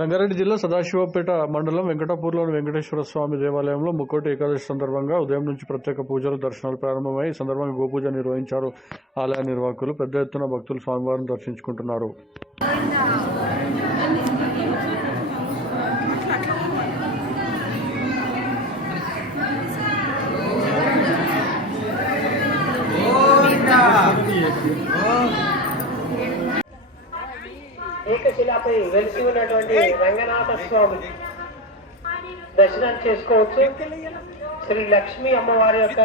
సంగారెడ్డి జిల్లా సదాశివపేట మండలం వెంకటాపూర్లోని వెంకటేశ్వర స్వామి దేవాలయంలో ముక్కోటి ఏకాదశి సందర్భంగా ఉదయం నుంచి ప్రత్యేక పూజలు దర్శనాలు ప్రారంభమై ఈ సందర్భంగా గోపూజ నిర్వహించారు. ఆలయ నిర్వాహకులు పెద్ద ఎత్తున భక్తులు స్వామివారిని దర్శించుకుంటున్నారు. ఏకశిలాపై వెలిసి ఉన్నటువంటి రంగనాథ స్వామి దర్శనం చేసుకోవచ్చు. శ్రీ లక్ష్మీ అమ్మవారి యొక్క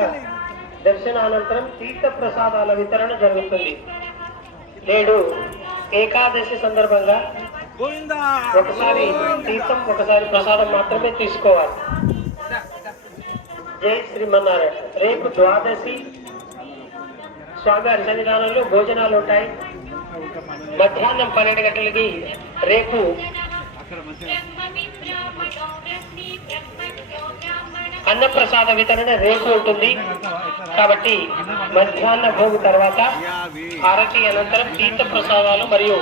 దర్శనానంతరం తీర్థ ప్రసాదాల వితరణ జరుగుతుంది. నేడు ఏకాదశి సందర్భంగా ఒకసారి తీర్థం ఒకసారి ప్రసాదం మాత్రమే తీసుకోవాలి. జై శ్రీమన్నారాయణ. రేపు ద్వాదశి స్వామివారి సన్నిధానంలో భోజనాలు ఉంటాయి. మధ్యాహ్నం 12 గంటలకి రేపు అన్నప్రసాద వితరణ రేపు ఉంటుంది. కాబట్టి మధ్యాహ్న భోగి తర్వాత హారతి అనంతరం తీర్థ ప్రసాదాలు మరియు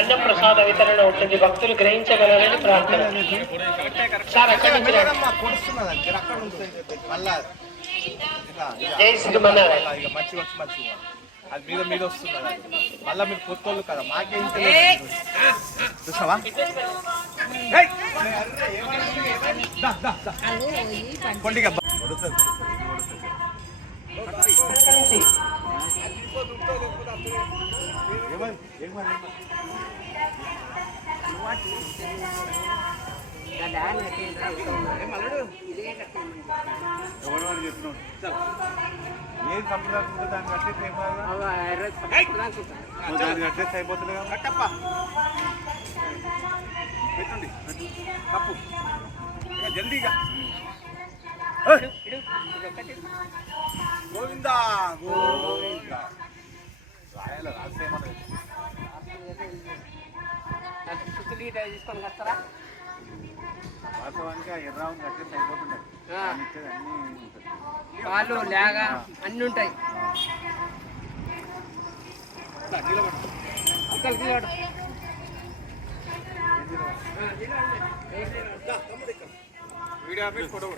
అన్నప్రసాద వితరణ ఉంటుంది. భక్తులు గ్రహించగలరని ప్రార్థన. సార్ అక్కడి నుంచి జై శ్రీమన్నారాయణ. అది మీద మీద వస్తున్నది. మళ్ళీ మీరు కొత్త వాళ్ళు కదా, మాకేం చూసావా? ఏం సంప్రదాయం దాన్ని కట్టేసి అయిపోతుంది కట్టప్ప పెట్టండి తప్పు జల్దీగా. గోవిందా గోవిందా రాయాల రాసేమన్నా తీసుకొని వస్తారా? వాస్తవానికి ఆ ఎర్రావుని కట్టేసి అయిపోతున్నాయి. అన్ని పాలు లేగా అన్ని ఉంటాయి. Video photo